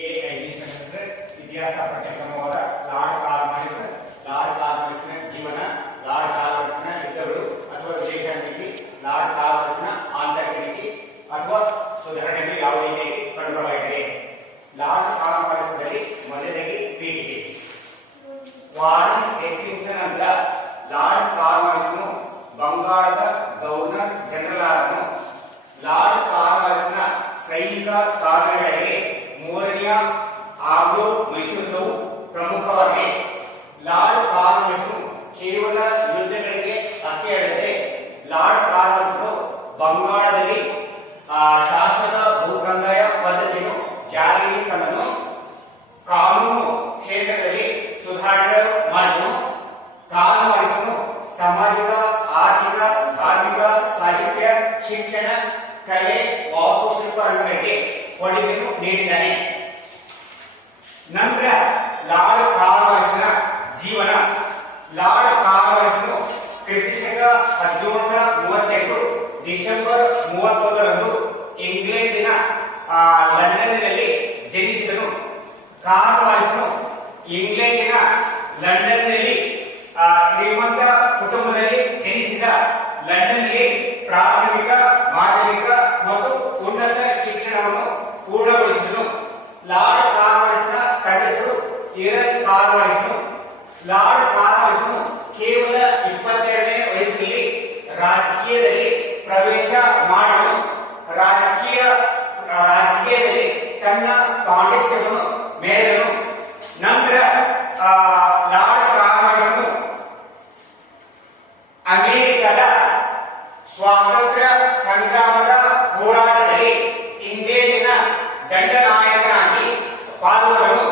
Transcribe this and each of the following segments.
ಇತಿಹಾಸ ಪಠ್ಯಕ್ರಮವಾದ ಲಾರ್ಡ್ ಕಾರ್ನ್ವಾಲಿಸ್ನ ಜೀವನ, ಲಾರ್ಡ್ ಕಾರ್ನ್ವಾಲಿಸ್ನ ಯುದ್ಧಗಳು ಅಥವಾ ವಿದೇಶ ನೀತಿ, ಲಾರ್ಡ್ ಕಾರ್ನ್ವಾಲಿಸ್ನ ಆಂತರಿಕ ನೀತಿ ಅಥವಾ ಸುಧಾರಣೆಗಳು ಯಾವ ರೀತಿಯಾಗಿ ಕಂಡುಬರಲಿದೆ. ಲಾರ್ಡ್ ಕಾರ್ನ್ವಾಲಿಸ್ನಲ್ಲಿ ಮೊದಲನೇದಾಗಿ ಪೀಠಿಕೆ. ವಾರನ್ ಹೇಸ್ಟಿಂಗ್ಸನ್ ಅಂತ ಲಾರ್ಡ್ ಕಾರ್ನ್ವಾಲಿಸ್ನು ಬಂಗಾಳದ ಗವರ್ನರ್ ಜನರಲ್ ಆದನು. ಲಾರ್ಡ್ ಕಾರ್ನ್ವಾಲಿಸ್ನ ಸೈನಿಕ ಸಾಧನೆಗಳಿಗೆ ಮೂರನೆಯ ಆಗ್ಲೋ ಮೈಸೂರು ಪ್ರಮುಖವಾಗಿದೆ. ಲಾರ್ಡ್ ಕಾರ್ನ್ವಾಲಿಸ್ನು ಕೇವಲ ಯುದ್ಧಗಳಿಗೆ ಅಷ್ಟೇ ಅಲ್ಲದೆ ಲಾರ್ಡ್ ಕಾರ್ನ್ವಾಲಿಸ್ನು ಬಂಗಾಳದಲ್ಲಿ ಶಾಸಕ ಭೂಕಂದಾಯ ಪದ್ಧತಿಯನ್ನು ಜಾರಿಗೆ ತಂದನು. ಕಾನೂನು ಕ್ಷೇತ್ರದಲ್ಲಿ ಸುಧಾರಣೆಗಳು ಮಾಡಿದನು. ಕಾರ್ನ್ವಾಲಿಸ್ನು ಸಾಮಾಜಿಕ, ಆರ್ಥಿಕ, ಧಾರ್ಮಿಕ, ಸಾಹಿತ್ಯ, ಶಿಕ್ಷಣ, ಕಲೆ, ವಾಸ್ತುಶಿಲ್ಪ ರಂಗಗಳಿಗೆ ಕೊಡುಗೆಯನ್ನು ನೀಡಿದ್ದಾನೆ. ನಂತರ ಲಾರ್ಡ್ ಕಾರ್ನ್ವಾಲಿಸ್ನ ಜೀವನ. ಲಾರ್ಡ್ ಕಾರ್ನ್ವಾಲಿಸ್ನು ಕ್ರಿಸ್ತಶಕ 1738 ಡಿಸೆಂಬರ್ 31ರಂದು ಇಂಗ್ಲೆಂಡಿನ ಲಂಡನ್ನಲ್ಲಿ ಜನಿಸಿದನು. ಕಾರ್ನ್ವಾಲಿಸ್ನು ಇಂಗ್ಲೆಂಡಿನ ಲಂಡನ್ನಲ್ಲಿ ಶ್ರೀಮಂತ ಕುಟುಂಬದಲ್ಲಿ ಜನಿಸಿದ. ಲಂಡನ್ನಲ್ಲಿ ಪ್ರಾಥಮಿಕ, ಮಾಧ್ಯಮಿಕ ಮತ್ತು ಉನ್ನತ ಶಿಕ್ಷಣವನ್ನು ಪೂರ್ಣಗೊಳಿಸಿದನು. ಲಾರ್ಡ್ ಕಾರ್ನ್ವಾಲಿಸ್ನ ತಂದೆಯವರು ಈರನ್ ಕಾರ್ನ್ವಾಲಿಸ್ನು. ಲಾರ್ಡ್ ಕಾರ್ನ್ವಾಲಿಸ್ನು ಕೇವಲ 22ನೇ ವಯಸ್ಸಿನಲ್ಲಿ ರಾಜಕೀಯದಲ್ಲಿ ಪ್ರವೇಶ ಮಾಡಲು ರಾಜಕೀಯದಲ್ಲಿ ತನ್ನ ಪಾಂಡಿತ್ಯವನ್ನು ಮೆರೆದನು. ನಂತರ ಲಾರ್ಡ್ ಕಾರ್ನ್ವಾಲಿಸ್ನು ಅಮೆರಿಕದ ಸ್ವಾತಂತ್ರ್ಯ ಸಂಗ್ರಾಮದ ಹೋರಾಟದಲ್ಲಿ ಇಂಗ್ಲೆಂಡಿನ ದಂಡನಾಯಕನಾಗಿ ಪಾಲ್ಗೊಂಡನು.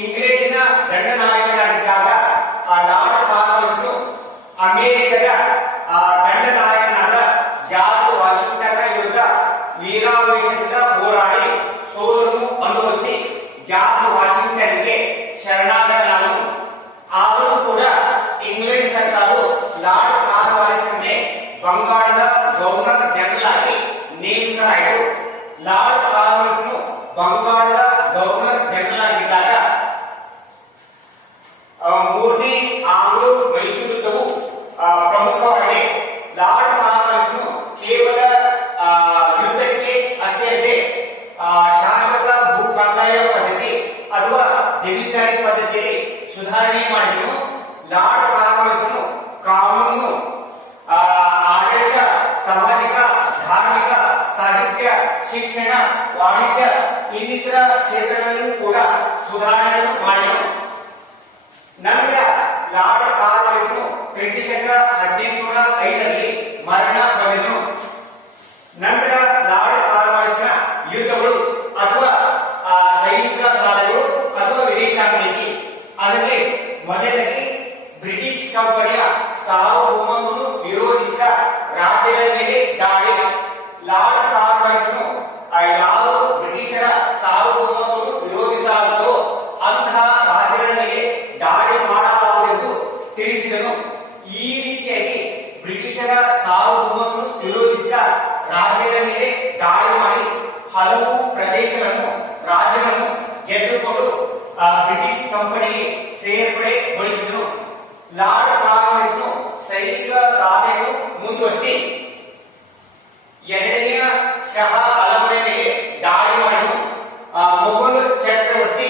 ಇಂಗ್ಲೆಂಡಿನ ದಂಡನಾಯಕನಾಗಿದ್ದಾಗ ಲಾರ್ಡ್ ಕಾರ್ನ್ವಾಲಿಸ್ನು ಅಮೆರಿಕದ ದಂಡನಾಯಕನಾದ ಜಾರ್ಜ್ ವಾಷಿಂಗ್ಟನ್ ವಿರುದ್ಧ ವೀರಾವೇಶದಿಂದ ಹೋರಾಡಿ ಸೋಲನ್ನು ಅನುಭವಿಸಿ ಜಾರ್ಜ್ ವಾಷಿಂಗ್ಟನ್ಗೆ ಶರಣಾಗತನಾದನು. ಆದರೂ ಕೂಡ ಇಂಗ್ಲೆಂಡ್ ಸರ್ಕಾರವು ಲಾರ್ಡ್ ಕಾರ್ನ್ವಾಲಿಸ್ಗೆ ಬಂಗಾಳದ ಗವರ್ನರ್ ಜನರಲ್ ಆಗಿ ನೇಮಿಸಲಾಯಿತು. ಲಾರ್ಡ್ ಕಾರ್ನ್ವಾಲಿಸ್ನು ಬಂಗಾಳದ ಗವರ್ನರ್ ಜನರಲ್ ಆಗಿದ್ದಾಗ ಮೂರನೇ ಆಂಗ್ಲೋ ಮೈಸೂರು ಯುದ್ಧವು ಪ್ರಮುಖವಾಗಿದೆ. ಲಾರ್ಡ್ ಕಾರ್ನ್ವಾಲಿಸ್ನು ಕೇವಲ ಯುದ್ಧಕ್ಕೆ ಅಷ್ಟೇ ಅಲ್ಲದೆ ಶಾಸಕ ಭೂ ಕಂದಾಯ ಪದ್ಧತಿ ಅಥವಾ ಜಮೀನ್ದಾರಿ ಪದ್ಧತಿಯಲ್ಲಿ ಸುಧಾರಣೆ ಮಾಡಿದನು. ಲಾರ್ಡ್ ಕಾರ್ನ್ವಾಲಿಸ್ನು ಕಾನೂನು, ಆಡಳಿತ, ಸಾಮಾಜಿಕ, ಧಾರ್ಮಿಕ, ಸಾಹಿತ್ಯ, ಶಿಕ್ಷಣ, ವಾಣಿಜ್ಯ ಇನ್ನಿತರ ಕ್ಷೇತ್ರಗಳಲ್ಲೂ ಕೂಡ ಸುಧಾರಣೆಗಳನ್ನು ಮಾಡಿದನು. ನಂತರ ಲಾರ್ಡ್ ಕಾರ್ನ್ವಾಲಿಸ್ನು ಕ್ರಿಸ್ತಶಕ 1805ರಲ್ಲಿ ಮರಣ ಹೊಂದಿದನು. ನಂತರ ಲಾರ್ಡ್ ಕಾರ್ನ್ವಾಲಿಸ್ನ ಯುದ್ಧಗಳು ಅಥವಾ ಸೈನಿಕ ಸಾಧನೆಗಳು ಅಥವಾ ವಿದೇಶಾಂಗ ನೀತಿ. ಅದರಲ್ಲಿ ಮೊದಲಾಗಿ ಬ್ರಿಟಿಷ್ ಕಂಪನಿಯ ಸಾರ್ವಭೌಮತ್ವವನ್ನು ವಿರೋಧಿಸಿದ ರಾಜ್ಯಗಳ ಮೇಲೆ ದಾಳಿ. ಲಾರ್ಡ್ ಕಾರ್ನ್ವಾಲಿಸ್ನು ಯಾವ ಬ್ರಿಟಿಷರ ಸಾರ್ವಭೌಮತ್ವವನ್ನು ವಿರೋಧಿಸಲಾಗುತ್ತೋ ಅಂತಹ ರಾಜ್ಯಗಳ ಮೇಲೆ ದಾಳಿ ಮಾಡಲಾಗುವುದೆಂದು ತಿಳಿಸಿದನು. ಈ ರೀತಿಯಾಗಿ ಬ್ರಿಟಿಷರ ಸಾರ್ವಭೌಮತ್ವವನ್ನು ವಿರೋಧಿಸಿದ ರಾಜ್ಯಗಳ ಮೇಲೆ ದಾಳಿ ಮಾಡಿ ಹಲವು ರಾಜ್ಯಗಳನ್ನು ಗೆದ್ದುಕೊಂಡು ಬ್ರಿಟಿಷ್ ಕಂಪನಿಗೆ ಸೇರ್ಪಡೆಗೊಳಿಸಿದನು. ಲಾರ್ಡ್ ಕಾರ್ನ್ವಾಲಿಸ್ನು ಸೈನಿಕ ಸಾಧನೆಯನ್ನು ಮುಂದುವರಿಸಿ ಎರಡನೆಯ ಶಹ ಆಲಮನ ಮೇಲೆ ದಾಳಿ ಮಾಡಿದನು. ಮೊಘಲ್ ಚಕ್ರವರ್ತಿ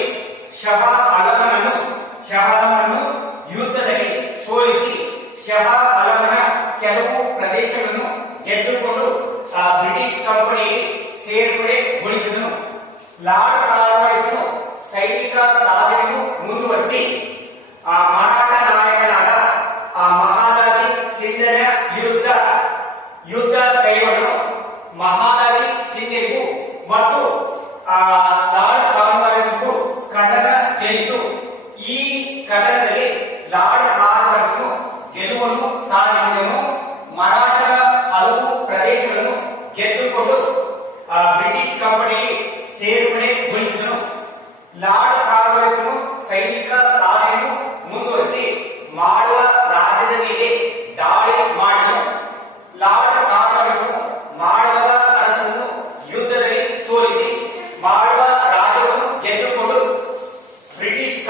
ಶಹ ಆಲಮನನ್ನು ಯುದ್ಧದಲ್ಲಿ ಸೋಲಿಸಿ ಶಹ ಆಲಮನ ಕೆಲವು ಪ್ರದೇಶಗಳನ್ನು ಗೆದ್ದುಕೊಂಡು ಬ್ರಿಟಿಷ್ ಕಂಪನಿಗೆ ಸೇರ್ಪಡೆಗೊಳಿಸಿದನು. ಲಾರ್ಡ್ ಕಾರ್ನ್ವಾಲಿಸ್ನು ಸೈನಿಕ ಸಾಧನೆಯನ್ನು ಮುಂದುವರಿಸಿ ಮರಾಠ ನಾಯಕನಾದ ಮಹಾದಾಜಿ ಸಿಂಧನ ವಿರುದ್ಧ ಯುದ್ಧ ಕೈಗೊಂಡನು. ಮಹಾದಾಜಿ ಸಿಂಧೆಗೂ ಮತ್ತು ಲಾರ್ಡ್ ಕಾರ್ನ್ವಾಲಿಸ್ಗೂ ಕದನ ಜಯಿತು. ಈ ಕದನದಲ್ಲಿ ಲಾರ್ಡ್ ಕಾರ್ನ್ವಾಲಿಸ್ನು ಗೆಲುವನ್ನು ಸಾಧಿಸಿದನು. ಮರಾಠರ ಹಲವು ಪ್ರದೇಶಗಳನ್ನು ಗೆದ್ದುಕೊಂಡು ಬ್ರಿಟಿಷ್ ಕಂಪನಿಗೆ ಸೇರ್ಪಡೆಗೊಳಿಸಿದನು. ಲಾರ್ಡ್ ಕಾರ್ನ್ವಾಲಿಸ್ನು ಸೈನಿಕ ಸಾಧನೆಯನ್ನು ಮುಂದುವರಿಸಿ ಮಾಡುವ ರಾಜ್ಯದ ಮೇಲೆ ದಾಳಿ ಮಾಡಿದನು. ಲಾರ್ಡ್ ಕಾರ್ನ್ವಾಲಿಸ್ನು ಮಾಡುವ ಅರಸನ್ನು ಯುದ್ಧದಲ್ಲಿ ಸೋಲಿಸಿ ಮಾಡುವ ರಾಜ್ಯವನ್ನು ಗೆದ್ದುಕೊಂಡು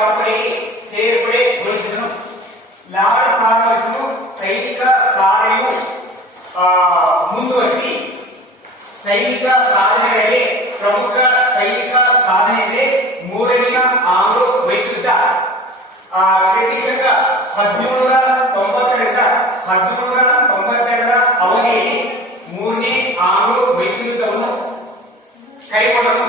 ಕಂಪನಿಗೆ ಸೇರ್ಪಡೆಗೊಳಿಸಿದನು. ಲಾರ್ಡ್ ಕಾರ್ನ್ವಾಲಿಸನು ಸೈನಿಕ ಸಾಧನೆಯು ಮುಂದುವರಿಸಿ ಸೈನಿಕ ಸಾಧನೆಗಳಿಗೆ ಪ್ರಮುಖ ಸೈನಿಕ ಸಾಧನೆಗೆ ಮೂರನೆಯ ಆಂಗ್ಲೋ ವೈಶ್ವಿಕ ಕ್ರಿಟಿಶಕ 1790ರಿಂದ 1792ರ ಅವಧಿಯಲ್ಲಿ ಮೂರನೇ ಆಂಗ್ಲೋ ವೈಶ್ವಿಕವನ್ನು ಕೈಗೊಂಡನು.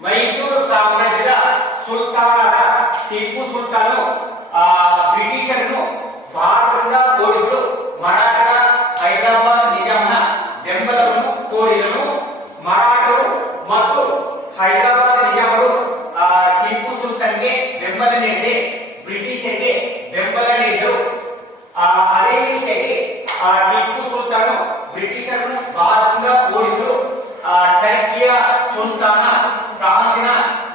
ಮೈಸೂರು ಸಾಮ್ರಾಜ್ಯದ ಸುಲ್ತಾನರಾದ ಟಿಪ್ಪು ಸುಲ್ತಾನು ಬ್ರಿಟಿಷರನ್ನು ಭಾರತದಿಂದ ಓಡಿಸಲು ಮರಾಠರ ಹೈದರಾಬಾದ್ ನಿಜಾಂನ ಬೆಂಬಲವನ್ನು ಕೋರಿದನು. ಮರಾಠರು ಮತ್ತು ಹೈದರಾಬಾದ್ ನಿಜಾಮರು ಟಿಪ್ಪು ಸುಲ್ತಾನ್ಗೆ ಬೆಂಬಲ ನೀಡದೆ ಬ್ರಿಟಿಷರಿಗೆ ಬೆಂಬಲ ನೀಡಿದರು. ಅದೇ ರೀತಿಯಾಗಿ ಟಿಪ್ಪು ಸುಲ್ತಾನು ಬ್ರಿಟಿಷರನ್ನು ಭಾರತದಿಂದ ಓಡಿಸಲು ಟರ್ಕಿಯ ಸುಲ್ತಾನ, ಫ್ರಾನ್ಸಿನ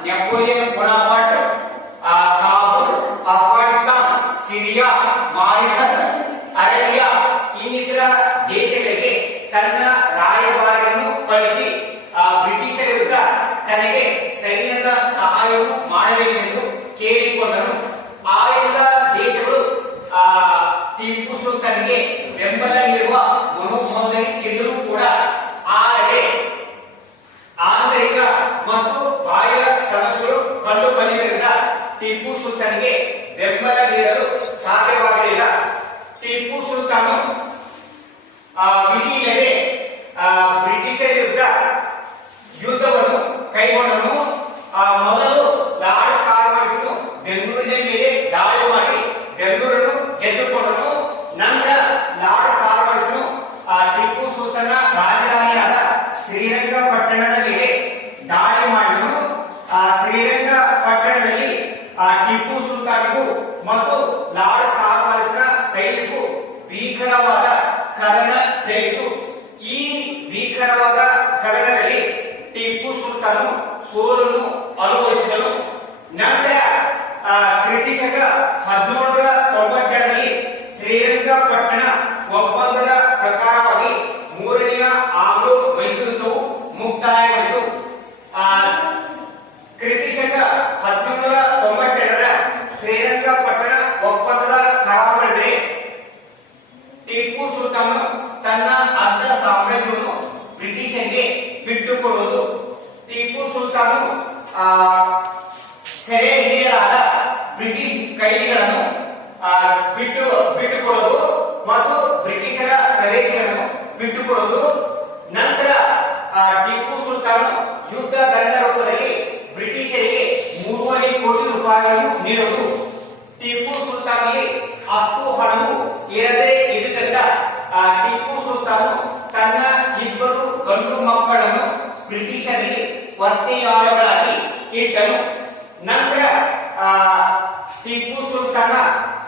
Napoleon Bonaparte, Kabul, Afghanistan, Syria, Mauritius, Arabia ಇನ್ನಿತರ ದೇಶಗಳಿಗೆ ತನ್ನ ರಾಯಭಾರಿಗಳನ್ನು ಕಳಿಸಿ ಬ್ರಿಟಿಷರ ವಿರುದ್ಧ ತನಗೆ ಸೈನ್ಯದ ಸಹಾಯವನ್ನು ಮಾಡಬೇಕೆಂದು ಕೇಳಿಕೊಂಡನು. ಆ ಎಲ್ಲ ದೇಶಗಳು ಟಿಪ್ಪು ಸುಲ್ತಾನ್ಗೆ ಬೆಂಬಲ ನೀಡುವ ಮನೋಭಾವದಲ್ಲಿ ಇದ್ದರೂ ಕೂಡ ಆದರೆ ಆಂತರಿಕ ಮತ್ತು ಬಾಹ್ಯ ಸಮಸ್ಯೆಗಳು ಕಂಡು ಬಂದಿದ್ದರಿಂದ ಟಿಪ್ಪು ಸುಲ್ತಾನ್ಗೆ ಬೆಂಬಲ ನೀಡಲು ಸಾಧ್ಯವಾಗಲಿಲ್ಲ. ಟಿಪ್ಪು ಸುಲ್ತಾನು ವಿಧಿಯಿಲ್ಲದೆ ಬ್ರಿಟಿಷರ ವಿರುದ್ಧ ಯುದ್ಧವನ್ನು ಕೈಗೊಂಡನು. ಮೊದಲು ಲಾರ್ಡ್ ಕಾರ್ನ್ವಾಲಿಸನು ಬೆಂಗಳೂರಿನ ಮೇಲೆ ದಾಳಿ ಮಾಡಿ ಬೆಂಗಳೂರನ್ನು ಗೆದ್ದುಕೊಂಡನು. ನಂತರ ಲಾರ್ಡ್ ಕಾರ್ನ್ವಾಲಿಸನು ಟಿಪ್ಪು ಸುಲ್ತಾನ ರಾಜಧಾನಿಯಾದ ಶ್ರೀರಂಗಪಟ್ಟಣದ ಮೇಲೆ ದಾಳಿ ಮಾಡಿದನು. ಶ್ರೀರಂಗಪಟ್ಟಣದಲ್ಲಿ ಟಿಪ್ಪು ಸುಲ್ತಾನ್ಗೂ ಮತ್ತು ಲಾರ್ಡ್ ಕಾರ್ನ್ವಾಲಿಸನ ಸೈನಿಕರು ಭೀಕರವಾದ ಕದನ ಜರುಗಿತು. ಈ ಭೀಕರವಾದ ಕದನದಲ್ಲಿ ಟಿಪ್ಪು ಸುಲ್ತಾನು ಸೋಲನ್ನು ಅನುಭವಿಸಿದನು. ನಂತರ ಕ್ರಿಟಿಶಕ 1792ರಲ್ಲಿ ಶ್ರೀರಂಗಪಟ್ಟಣ ಒಪ್ಪಂದದ ಪ್ರಕಾರವಾಗಿ ಮೂರನೆಯ ಆಂಗ್ಲೋ ವೈಶ್ವಿಕವು ಮುಕ್ತಾಯಗೊಂಡಿತು. ಕ್ರಿಟಿಶಕ 1792ರ ಶ್ರೀರಂಗಪಟ್ಟಣ ಒಪ್ಪಂದದ ಕರಾರುಗಳಲ್ಲಿ ಟಿಪ್ಪು ಸುಲ್ತಾನು ತನ್ನ ಅರ್ಧ ಸಾಮ್ರಾಜ್ಯವನ್ನು ಬ್ರಿಟಿಷರಿಗೆ ಬಿಟ್ಟುಕೊಡುವುದು, ಟಿಪ್ಪು ಸುಲ್ತಾನು ಸೆರೆ ಹಿಡಿಯಲಾದ ಬ್ರಿಟಿಷ್ ಕೈದಿಗಳನ್ನು ಬಿಟ್ಟುಕೊಡುವುದು ಮತ್ತು ಬ್ರಿಟಿಷರ ಪ್ರದೇಶಗಳನ್ನು ಬಿಟ್ಟುಕೊಡುವುದು. ನಂತರ ಟಿಪ್ಪು ಸುಲ್ತಾನು ಯುದ್ಧ ದಂಡ ರೂಪದಲ್ಲಿ ಬ್ರಿಟಿಷರಿಗೆ 3 ಕೋಟಿ ರೂಪಾಯಿಗಳನ್ನು ನೀಡುವುದು. ಟಿಪ್ಪು ಸುಲ್ತಾನ್ಗೆ ಅಷ್ಟು ಹಣವು ಇರದೇ ಇದ್ದುದರಿಂದ ಟಿಪ್ಪು ಸುಲ್ತಾನು ತನ್ನ 2 ಗಂಡು ಮಕ್ಕಳನ್ನು ಬ್ರಿಟಿಷರಿಗೆ ಒತ್ತೆಯಾಳುಗಳಾಗಿ ಇಟ್ಟನು. ನಂತರ ಟಿಪ್ಪು ಸುಲ್ತಾನ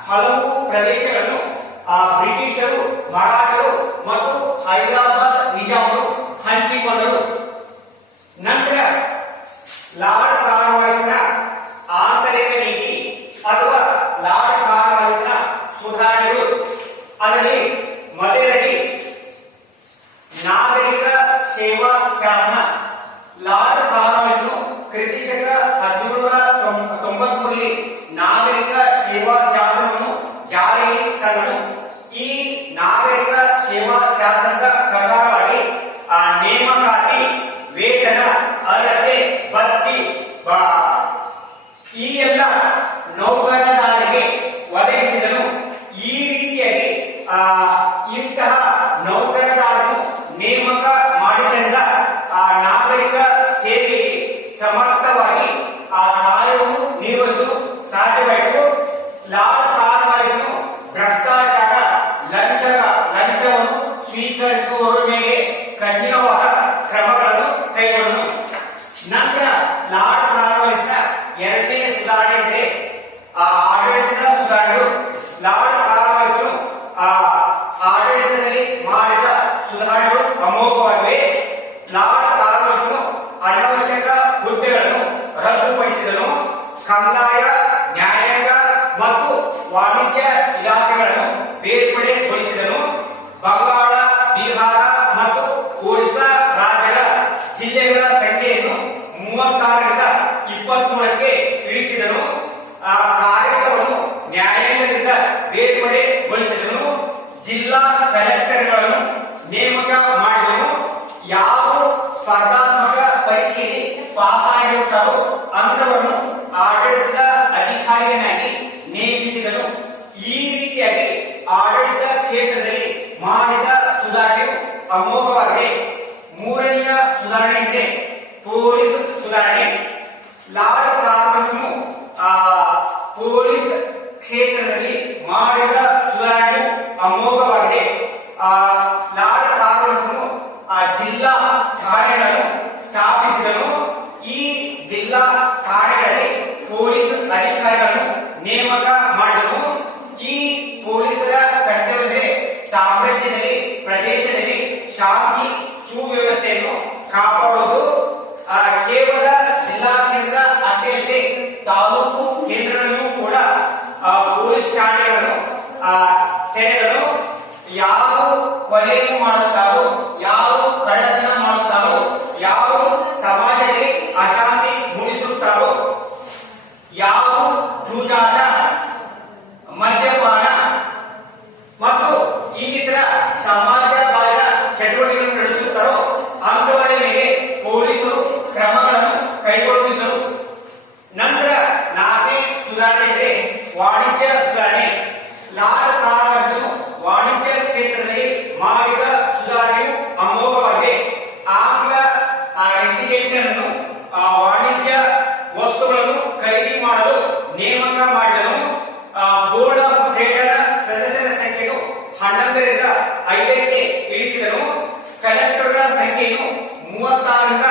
ಹಲವು ಪ್ರದೇಶಗಳನ್ನು ಬ್ರಿಟಿಷರು, ಮರಾಠರು ಮತ್ತು ಹೈದರಾಬಾದ್ ನಿಜಾಮರು ಹಂಚಿಕೊಂಡರು. ನಂತರ ಲಾರ್ಡ್ ಕಾರ್ನ್ವಾಲಿಸನ ಆಂತರಿಕ ನೀತಿ ಅಥವಾ ಲಾರ್ಡ್ ಕಾರ್ನ್ವಾಲಿಸನ ಸುಧಾರಣೆಗಳು, ಅದರಲ್ಲಿ ಮೊದಲನೇ ನಾಗರಿಕ ಸೇವಾ ಶಾಸನ. ಲಾರ್ಡ್ ಕಾರ್ನ್ವಾಲಿಸನು ಕ್ರಿಟಿಶಕ 1793ರಲ್ಲಿ ನಾಗರಿಕ ಸೇವಾ ಶಾಸನವನ್ನು ಜಾರಿಗೆ ತಂದನು. ಈ ನಾಗರಿಕ ಸೇವಾ ಶಾಸನದ ಪ್ರಕಾರವಾಗಿ ನೇಮಕಾತಿ, ವೇತನ, ಅರ್ಹತೆ, ಬಡ್ತಿ ಈ ಎಲ್ಲ ನೌಕರದಾರರಿಗೆ ಒದಗಿಸಿದನು. ಈ ರೀತಿಯಾಗಿ ಇಂತಹ ನೌಕರದಾರನು ನೇಮಕ ಮಾಡಿದ್ದರಿಂದ ನಾಗರಿಕ ಸೇವೆಗೆ ಸಮರ್ಥವಾಗಿ ಕಾರ್ಯವನ್ನು ನಿರ್ವಹಿಸಲು ಸಾಧ್ಯವಾಯಿತು. ಲಾರ್ಡ್ ಕಾರ್ನ್ವಾಲಿಸನು ಭ್ರಷ್ಟಾಚಾರ, ಲಂಚವನ್ನು ಸ್ವೀಕರಿಸುವವರ ಮೇಲೆ ಕಠಿಣವಾದ ಕ್ರಮಗಳನ್ನು ಕೈಗೊಂಡನು. ನಂತರ ಲಾರ್ಡ್ 36ರಿಂದ 23ಕ್ಕೆ ಇಳಿಸಿದನು. ಆ ಕಾರ್ಯಕ್ರಮವನ್ನು ನ್ಯಾಯಾಂಗದಿಂದ ಬೇರ್ಪಡೆಗೊಳಿಸಿದನು. ಜಿಲ್ಲಾ ಕಲೆಕ್ಟರ್ಗಳನ್ನು ನೇಮಕ ಮಾಡಿದನು. ಯಾರು ಸ್ಪರ್ಧಾತ್ಮಕ ಪರೀಕ್ಷೆಯಲ್ಲಿ ಪಾಸಾಗಿರುತ್ತಾರೋ ಅಂತವರನ್ನು ಆಡಳಿತದ ಅಧಿಕಾರಿಯನ್ನಾಗಿ ನೇಮಿಸಿದನು. ಈ ರೀತಿಯಾಗಿ ಆಡಳಿತ ಕ್ಷೇತ್ರದಲ್ಲಿ ಮಾಡಿದ ಸುಧಾರಣೆಯು ಅಮೋಘವಾಗಿದೆ. ಮೂರನೆಯ ಸುಧಾರಣೆ ಎಂದರೆ ಪೊಲೀಸ್ ಸುಧಾರಣೆ. ಲಾರ್ಡ್ ಕಾರ್ನ್ವಾಲಿಸ್ನು ಪೊಲೀಸ್ ಕ್ಷೇತ್ರದಲ್ಲಿ ಮಾಡಿದ ಸುಧಾರಣೆಯು ಅಮೋಘವಾಗಿದೆ. ಲಾರ್ಡ್ ಕಾರ್ನ್ವಾಲಿಸ್ನು ಜಿಲ್ಲಾ ಠಾಣೆಗಳನ್ನು ಸ್ಥಾಪಿಸಿದನು. ಈ ಜಿಲ್ಲಾ ಠಾಣೆಗಳಲ್ಲಿ ಪೊಲೀಸ್ ಅಧಿಕಾರಿಗಳನ್ನು ನೇಮಕ ಮಾಡಿದನು. ಈ ಪೊಲೀಸರ ಕರ್ತವ್ಯವೆಂದರೆ ಸಾಮ್ರಾಜ್ಯದಲ್ಲಿ ಪ್ರದೇಶದಲ್ಲಿ ಶಾಂತಿ ಸುವ್ಯವಸ್ಥೆಯನ್ನು ಕಾಪಾಡುವುದು. ಕೇವಲ ಜಿಲ್ಲಾ ಕೇಂದ್ರ ಅಷ್ಟೇ ಅಲ್ಲದೆ ತಾಲೂಕು ಕೇಂದ್ರಗಳಲ್ಲೂ ಕೂಡ ಪೊಲೀಸ್ ಠಾಣೆಗಳನ್ನು ತೆರೆದನು. ಯಾರು ಕೊಲೆಯನ್ನು ಮಾಡುತ್ತಾರೋ, ಯಾರು ಕಳ್ಳತನ ಮಾಡುತ್ತಾರೋ, ಯಾರು ಸಮಾಜದಲ್ಲಿ ಅಶಾಂತಿ ಮೂಡಿಸುತ್ತಾರೋ, ಯಾರು ಜೂಜಾಟ, ಮದ್ಯಪಾನ ಮತ್ತು ಇನ್ನಿತರ ಸಮಾಜ ಬಾಹಿರ ಚಟುವಟಿಕೆಗಳನ್ನು ನಡೆಸುತ್ತಾರೋ ಅಂತವರ ಮೇಲೆ ಪೊಲೀಸರು ಕ್ರಮಗಳನ್ನು ಕೈಗೊಳ್ಳುತ್ತಿದ್ದರು. ನಂತರ 4ನೇ ಸುಧಾರಣೆ ಎಂದರೆ ವಾಣಿಜ್ಯ ಸುಧಾರಣೆ. ಲಾರ್ಡ್ ಕಾರ್ನ್ವಾಲಿಸ್ನು ವಾಣಿಜ್ಯ ಕ್ಷೇತ್ರದಲ್ಲಿ ಮಾಡಿದ ಸುಧಾರಣೆಯು ಅಮೋಘವಾಗಿದೆ. ಆಂಗ್ಲ ರೆಸಿಡೆಂಟರನ್ನು ವಾಣಿಜ್ಯ ವಸ್ತುಗಳನ್ನು ಖರೀದಿ ಮಾಡಲು ನೇಮಕ ಮಾಡಿದನು. ಬೋರ್ಡ್ ಆಫ್ ಟ್ರೇಡರ್ ಸದಸ್ಯರ ಸಂಖ್ಯೆಯನ್ನು 11ರಿಂದ 5ಕ್ಕೆ ಇಳಿಸಿದನು. ಕಲೆಕ್ಟರ್ಗಳ ಸಂಖ್ಯೆಯನ್ನು 36ರಿಂದ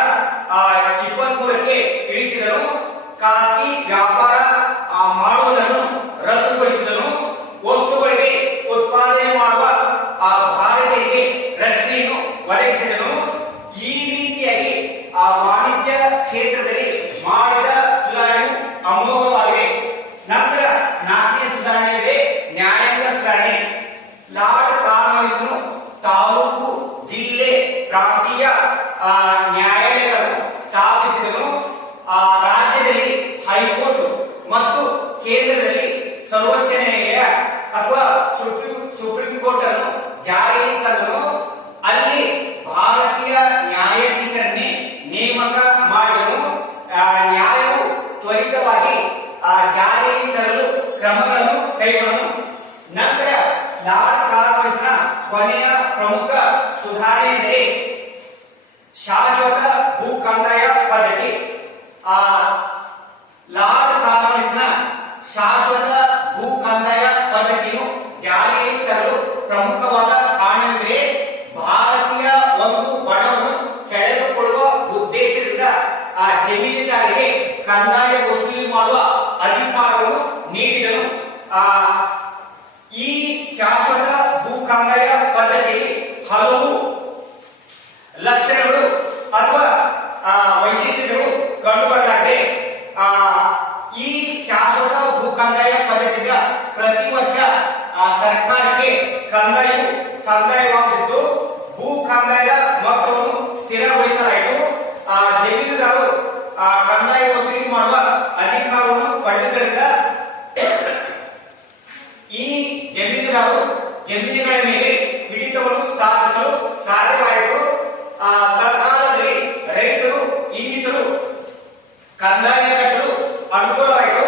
23ಕ್ಕೆ ಇಳಿಸಿದನು. ಖಾಸಗಿ ವ್ಯಾಪಾರ ಮಾಡುವುದನ್ನು ರದ್ದುಗೊಳಿಸಿದನು. ವಸ್ತುಗಳಿಗೆ ಉತ್ಪಾದನೆ ಮಾಡುವ ಭಾರತೀಯರಿಗೆ ರಕ್ಷಣೆಯನ್ನು ಒದಗಿಸಿದನು. ಈ ರೀತಿಯಾಗಿ ವಾಣಿಜ್ಯ ಕ್ಷೇತ್ರದಲ್ಲಿ ಮಾಡಿದ ಸುಧಾರಣೆಯು ಅಮೋಘವಾಗಿದೆ. ನಂತರ 4ನೇ ಸುಧಾರಣೆ ಎಂದರೆ ನ್ಯಾಯಾಂಗ ಸುಧಾರಣೆ. ಲಾರ್ಡ್ ಕಾರ್ನ್ವಾಲಿಸ್ನು ತಾಲೂಕು, ಜಿಲ್ಲೆ, ಪ್ರಾಂತೀಯ ನ್ಯಾಯಾಲಯಗಳನ್ನು ಸ್ಥಾಪಿಸಿದನು. ರಾಜ್ಯದಲ್ಲಿ ಹೈಕೋರ್ಟ್ ಮತ್ತು ಕೇಂದ್ರದಲ್ಲಿ ಸರ್ವೋಚ್ಚ ನ್ಯಾಯಾಲಯ ಅಥವಾ ಸುಪ್ರೀಂ ಕೋರ್ಟ್ ಅನ್ನು ಜಾರಿಗೆ ತಂದನು. ಅಲ್ಲಿ ಭಾರತೀಯ ನ್ಯಾಯಾಧೀಶರನ್ನೇ ನೇಮಕ ಮಾಡಿದನು. ನ್ಯಾಯವು ತ್ವರಿತವಾಗಿ ಜಾರಿಗೆ ತರಲು ಕ್ರಮಗಳನ್ನು ಕೈಗೊಂಡನು. ನಂತರ ಲಾರ್ಡ್ ಕಾರ್ನ್ವಾಲಿಸ್ನ ಕೊನೆಯ ಪ್ರಮುಖ ಸುಧಾರಣೆ ಎಂದರೆ ಶಾಶ್ವತ ಭೂ ಕಂದಾಯ ಪದ್ಧತಿ. ಲಾರ್ಡ್ ಕಾರ್ನ್ವಾಲಿಸ್ನ ಶಾಶ್ವತ ಭೂ ಕಂದಾಯ ಪದ್ಧತಿಯನ್ನು ಜಾರಿಗೆ ತರಲು ಪ್ರಮುಖವಾದ ಕಾರಣವೆಂದರೆ ಭಾರತೀಯ ಒಂದು ಬಣವನ್ನು ಸೆಳೆದುಕೊಳ್ಳುವ ಉದ್ದೇಶದಿಂದ ಜಮೀನುದಾರರಿಗೆ ಕಂದಾಯ ವಸೂಲಿ ಮಾಡುವ ಅಧಿಕಾರವನ್ನು ನೀಡಿದನು. ಈ ಶಾಶ್ವತ ಭೂ ಕಂದಾಯ ಪದ್ಧತಿಯಲ್ಲಿ ಹಲವು ಲಕ್ಷಣಗಳು ಅಥವಾ ವೈಶಿಷ್ಟ್ಯಗಳು ಕಂಡುಬರಲಾಗಿದೆ. ಈ ಶಾಶ್ವತ ಭೂ ಕಂದಾಯ ಪದ್ಧತಿಯಿಂದ ಪ್ರತಿ ವರ್ಷ ಸರ್ಕಾರಕ್ಕೆ ಕಂದಾಯವು ಸಂದಾಯವಾಗಿದ್ದು ಭೂ ಕಂದಾಯದ ಮೊತ್ತವನ್ನು ಸ್ಥಿರಗೊಳಿಸಲಾಯಿತು. ಜಮೀನುದಾರರು ಕಂದಾಯ ವಸೂಲಿ ಮಾಡುವ ಅಧಿಕಾರವನ್ನು ಪಡೆದಿದ್ದರಿಂದ ಈ ಜಮೀನುದಾರರು ಜಮೀನುಗಳ ಮೇಲೆ ಹಿಡಿತವನ್ನು ಸಾಧಿಸಲು ಸಾಧ್ಯವಾಯಿತು. ಸರ್ಕಾರದಲ್ಲಿ ರೈತರು ಇನ್ನಿತರು ಕಂದಾಯ ಕಟ್ಟಲು ಅನುಕೂಲವಾಯಿತು.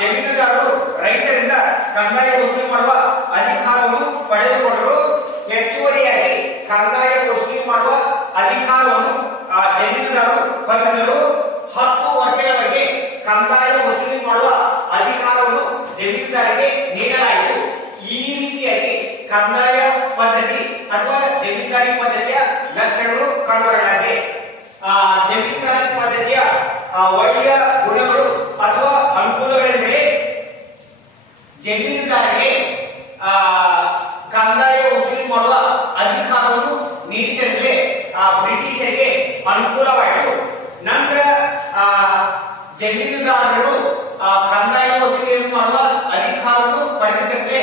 ಜಮೀನುದಾರರು ರೈತರಿಂದ ಕಂದಾಯ ವಸೂಲಿ ಮಾಡುವ ಅಧಿಕಾರವನ್ನು ಪಡೆದುಕೊಂಡರು. ಹೆಚ್ಚುವರಿಯಾಗಿ ಕಂದಾಯ ವಸೂಲಿ ಮಾಡುವ ಅಧಿಕಾರವನ್ನು ಜಮೀನುದಾರರು ಹೊಂದಿದರು. 10 ವರ್ಷಗಳವರೆಗೆ ಕಂದಾಯ ವಸೂಲಿ ಮಾಡುವ ಅಧಿಕಾರವನ್ನು ಜಮೀನುದಾರರಿಗೆ ನೀಡಲಾಯಿತು. ಈ ರೀತಿಯಾಗಿ ಕಂದಾಯ ಪದ್ಧತಿ ಅಥವಾ ಜಮೀನುದಾರಿ ಪದ್ಧತಿಯ ಲಕ್ಷಣಗಳು ಕಂಡುಬರಲಾಗಿದೆ. ಜಮೀನುದಾರಿ ಪದ್ಧತಿಯ ಒಳ್ಳೆಯ ಗುಣಗಳು ಅಥವಾ ಅನುಕೂಲಗಳೆಂದರೆ ಜಮೀನುದಾರರಿಗೆ ಕಂದಾಯ ವಸೂಲಿ ಮಾಡುವ ಅಧಿಕಾರವನ್ನು ನೀಡಿದರೆ ಬ್ರಿಟಿಷರಿಗೆ ಅನುಕೂಲವಾಯಿತು. ನಂತರ ಜಮೀನುದಾರರು ಕಂದಾಯ ವಸೂಲಿಯನ್ನು ಮಾಡುವ ಅಧಿಕಾರವನ್ನು ಪಡೆದಂತೆ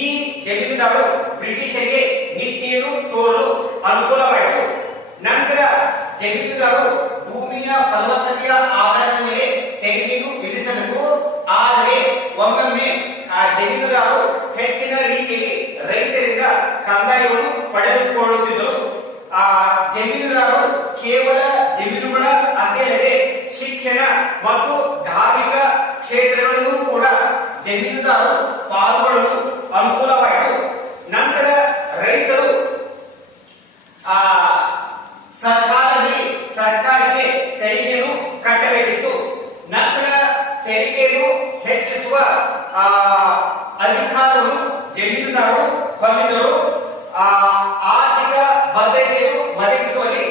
ಈ ಜಮೀನುದಾರರು ಬ್ರಿಟಿಷರಿಗೆ ನಿಷ್ಠೆಯನ್ನು ತೋರಲು ಅನುಕೂಲವಾಯಿತು. ನಂತರ ಜಮೀನುದಾರರು ಭೂಮಿಯ ಫಲವತ್ತತೆಯ ಆಧಾರದ ಮೇಲೆ ತೆರಿಗೆಯನ್ನು ವಿಧಿಸಬೇಕು. ಆದರೆ ಒಮ್ಮೊಮ್ಮೆ ಆ ಜಮೀನುದಾರರು ಹೆಚ್ಚಿನ ರೀತಿಯಲ್ಲಿ ರೈತರಿಂದ ಕಂದಾಯವನ್ನು ಪಡೆದುಕೊಳ್ಳುತ್ತಿದ್ದರು. ಆ ಜಮೀನುದಾರರು ಕೇವಲ ಜಮೀನುಗಳ ಅಷ್ಟೇ ಅಲ್ಲದೆ ಶಿಕ್ಷಣ ಮತ್ತು ಧಾರ್ಮಿಕ ಕ್ಷೇತ್ರಗಳಲ್ಲೂ ಕೂಡ ಜಮೀನುದಾರರು ಪಾಲ್ಗೊಳ್ಳಲು ಅನುಕೂಲವಾಯಿತು. ನಂತರ ರೈತರು ಸರ್ಕಾರಕ್ಕೆ ತೆರಿಗೆಯನ್ನು ಕಟ್ಟಬೇಕಿತ್ತು. ನಂತರ ತೆರಿಗೆಯನ್ನು ಹೆಚ್ಚಿಸುವ ಅಧಿಕಾರವನ್ನು ಜಮೀನುದಾರರು ಹೊಂದಿದ್ದರು. ಆರ್ಥಿಕ ಭದ್ರತೆಯನ್ನು ಒದಗಿಸುವಲ್ಲಿ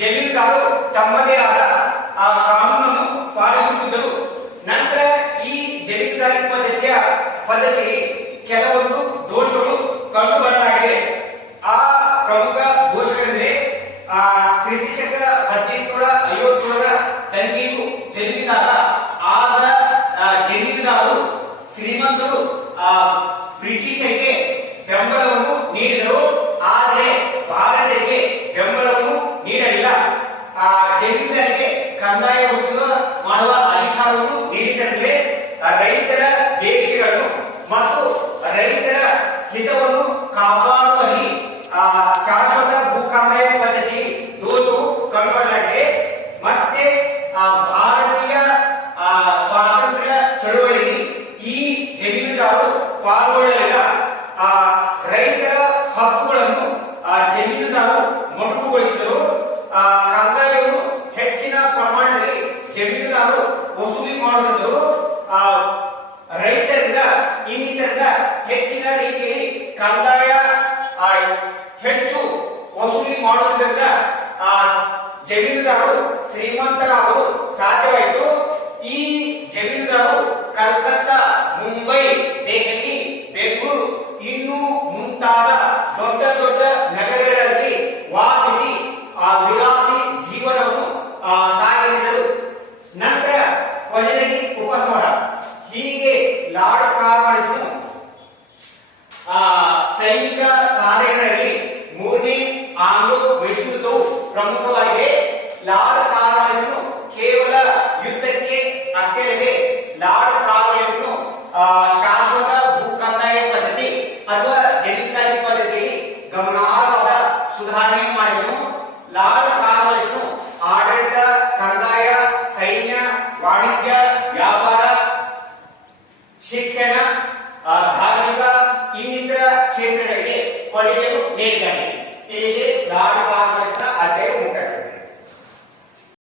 ಜಮೀನುದಾರರು ತಮ್ಮದೇ ಆದ ಕಾನೂನನ್ನು ಪಾಲಿಸುತ್ತಿದ್ದರು. ನಂತರ ಈ ಜಮೀನುದಾರಿ ಪದ್ಧತಿಯಲ್ಲಿ ಕೆಲವೊಂದು ದೋಷಗಳು ಕಂಡು ಬರಲಾಗಿದೆ. ಆ ಪ್ರಮುಖ ದೋಷಗಳೆಂದರೆ ಕ್ರಿಸ್ತಶಕ 1857ರ ತಂಗಿಯು ಜನ್ಮಿದಾಗ ಆಗ ಜಮೀನುದಾರರು ಶ್ರೀಮಂತರು ಬ್ರಿಟಿಷರಿಗೆ ಬೆಂಬಲವನ್ನು ನೀಡಿದರು. ಆದರೆ ಭಾರತಕ್ಕೆ ಬೆಂಬಲವನ್ನು ನೀಡಲಿಲ್ಲ. ಜಮೀನುದಾರಿಗೆ ಕಂದಾಯ ವಸೂಲು ಮಾಡುವ ಅಧಿಕಾರವನ್ನು ನೀಡಿದರೆ ರೈತರ ಬೇಡಿಕೆಗಳನ್ನು ಮತ್ತು ರೈತರ ಹಿತವನ್ನು ಕಾಪಾಡುವಲ್ಲಿ ಶಾಶ್ವತ ಭೂ ಕಂದಾಯ ಪದ್ಧತಿ ದೋಷವು ಕಂಡುಬರಲಾಗಿದೆ. ಮತ್ತೆ ಭಾರತೀಯ ಸ್ವಾತಂತ್ರ್ಯ ಚಳವಳಿಯಲ್ಲಿ ಈ ಜಮೀನುದಾರರು ಪಾಲ್ಗೊಳ್ಳಲಿಲ್ಲ. ರೈತರ ಹಕ್ಕುಗಳನ್ನು ಜಮೀನುದಾರರು ಮೊಟಕುಗೊಳಿಸಿದರು. ಕಂದಾಯವನ್ನು ಹೆಚ್ಚಿನ ಪ್ರಮಾಣದಲ್ಲಿ ಜಮೀನುದಾರರು ವಸೂಲಿ ಮಾಡುತ್ತಿದ್ದರು. ರೈತರಿಂದ ಇನ್ನಿತರದ ಹೆಚ್ಚಿನ ರೀತಿಯಲ್ಲಿ ಕಂದಾಯ ಹೆಚ್ಚು ವಸೂಲಿ ಮಾಡುವುದರಿಂದ ಜಮೀನುದಾರರು ಶ್ರೀಮಂತರಾಗಲು ಸಾಧ್ಯವಾಯಿತು. ಈ ಜಮೀನುದಾರರು ಕಲ್ಕತ್ತಾ, ಮುಂಬೈ, ದೆಹಲಿ, ಬೆಂಗಳೂರು ಇನ್ನೂ ಮುಂತಾದ ದೊಡ್ಡ ದೊಡ್ಡ ನಗರಗಳಲ್ಲಿ ವಾಸಿಸಿ ವಿಲಾಸಿ ಜೀವನವನ್ನು ಸಾಗಿಸಿದರು. ನಂತರ ಕೊನೆಯಲ್ಲಿ ಉಪಸಂಹಾರ. ಹೀಗೆ ಲಾರ್ಡ್ ಕಾರ್ನ್ವಾಲಿಸ್ ಸೈನಿಕ ಸಾಧನೆಗಳಲ್ಲಿ ಮೂರನೇ ಆಂಗ್ಲೋ ವೈಶ್ವಿಕ ಯುದ್ಧವು ಪ್ರಮುಖವಾಗಿದೆ. ಲಾರ್ಡ್